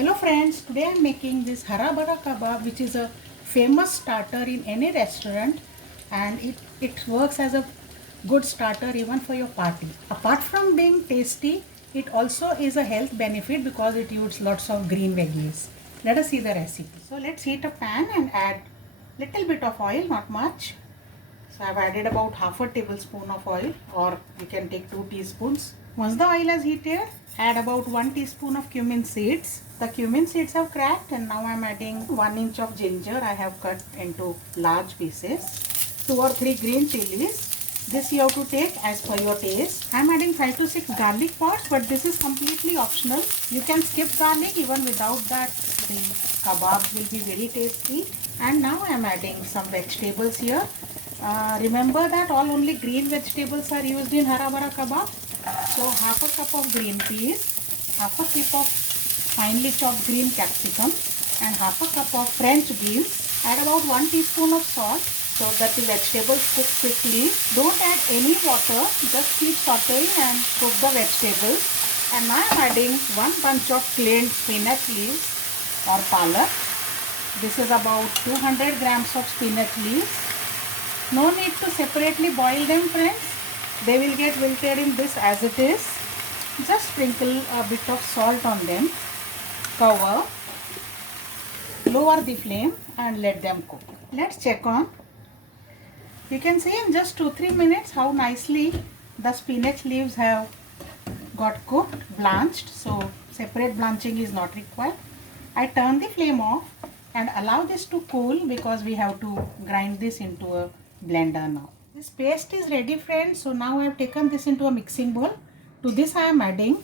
Hello friends, today I am making this hara bara kebab, which is a famous starter in any restaurant, and it works as a good starter even for your party. Apart from being tasty, it also is a health benefit because it uses lots of green veggies. Let us see the recipe. So let's heat a pan and add little bit of oil, not much. So I've added about half a tablespoon of oil, or you can take 2 teaspoons. Once the oil is heated, add about 1 teaspoon of cumin seeds. The cumin seeds have cracked, and now I'm adding 1 inch of ginger I have cut into large pieces. 2 or 3 green chilies. This you have to take as per your taste. I'm adding 5 to 6 garlic pods, but this is completely optional. You can skip garlic. Even without that, the kebab will be very tasty. And now I'm adding some vegetables here. Remember that all only green vegetables are used in hara bara kebab. So half a cup of green peas, half a cup of finely chopped green capsicum, and half a cup of French beans. Add about 1 teaspoon of salt so that the vegetables cook quickly. Don't add any water, just keep sauteing and cook the vegetables. And now I'm adding 1 bunch of cleaned spinach leaves or palak. This is about 200 grams of spinach leaves. No need to separately boil them, friends. They will get wilted in this as it is. Just sprinkle a bit of salt on them. Cover. Lower the flame and let them cook. Let's check on. You can see in just 2-3 minutes how nicely the spinach leaves have got cooked, blanched. So separate blanching is not required. I turn the flame off and allow this to cool because we have to grind this into a blender now. This paste is ready, friends. So now I have taken this into a mixing bowl. To this I am adding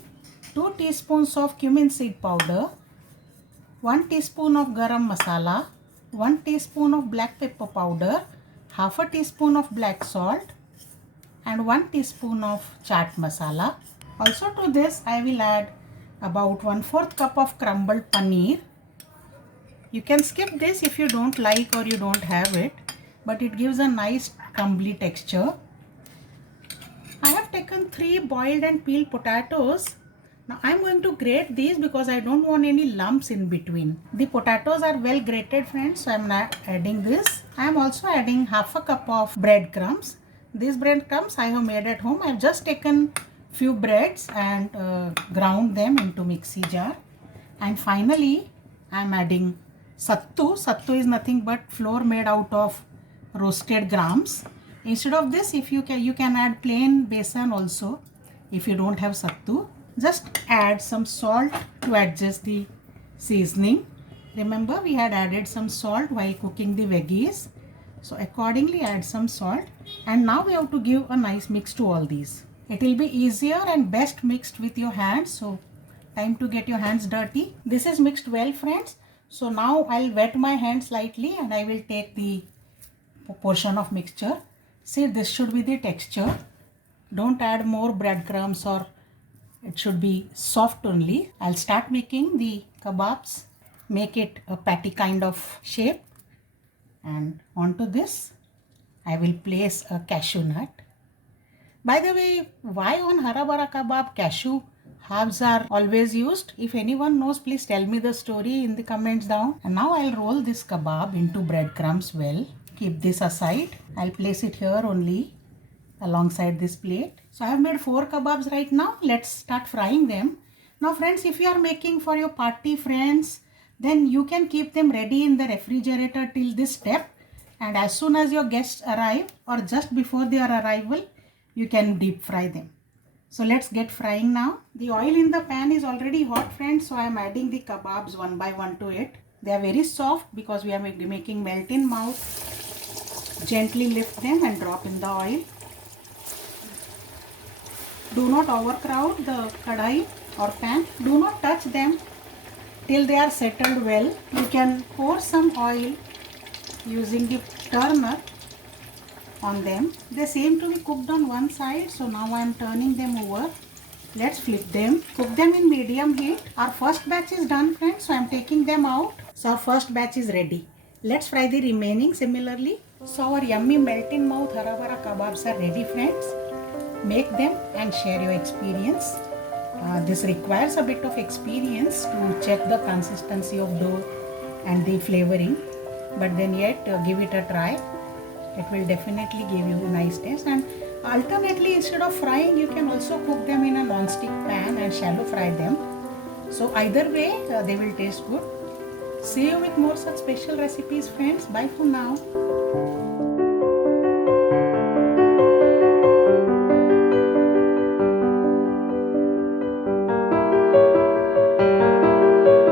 2 teaspoons of cumin seed powder, 1 teaspoon of garam masala, 1 teaspoon of black pepper powder, half a teaspoon of black salt, and 1 teaspoon of chaat masala. Also to this I will add about 1/4 cup of crumbled paneer. You can skip this if you don't like or you don't have it, but it gives a nice crumbly texture. I have taken 3 boiled and peeled potatoes. Now I am going to grate these because I don't want any lumps in between. The potatoes are well grated, friends, so I am not adding this. I am also adding half a cup of breadcrumbs. These breadcrumbs I have made at home. I have just taken few breads and ground them into mixie jar. And finally I am adding sattu. Sattu is nothing but flour made out of roasted grams. Instead of this, if you can add plain besan also if you don't have sattu. Just add some salt to adjust the seasoning. Remember we had added some salt while cooking the veggies. So accordingly add some salt, and now we have to give a nice mix to all these. It will be easier and best mixed with your hands. So time to get your hands dirty. This is mixed well, friends. So now I'll wet my hands slightly and I will take the portion of mixture. See, this should be the texture. Don't add more breadcrumbs, or it should be soft only. I'll start making the kebabs. Make it a patty kind of shape, and onto this I will place a cashew nut. By the way, why on hara bara kebab cashew halves are always used? If anyone knows, please tell me the story in the comments down. And now I'll roll this kebab into breadcrumbs well. Keep this aside. I'll place it here only alongside this plate. So I have made 4 kebabs right now. Let's start frying them. Now friends, if you are making for your party friends, then you can keep them ready in the refrigerator till this step. And as soon as your guests arrive or just before their arrival, you can deep fry them. So let's get frying now. The oil in the pan is already hot, friends. So I am adding the kebabs one by one to it. They are very soft because we are making melt in mouth. Gently lift them and drop in the oil. Do not overcrowd the kadai or pan. Do not touch them till they are settled well. You can pour some oil using the turner on them. They seem to be cooked on one side, so now I am turning them over. Let's flip them. Cook them in medium heat. Our first batch is done, friends, so I am taking them out. So our first batch is ready. Let's fry the remaining similarly. So our yummy melt in mouth hara bara kebabs are ready, friends. Make them and share your experience. This requires a bit of experience to check the consistency of dough and the flavoring, but then yet give it a try. It will definitely give you a nice taste. And alternately, instead of frying, you can also cook them in a non-stick pan and shallow fry them. So either way, they will taste good. See you with more such special recipes, friends. Bye for now.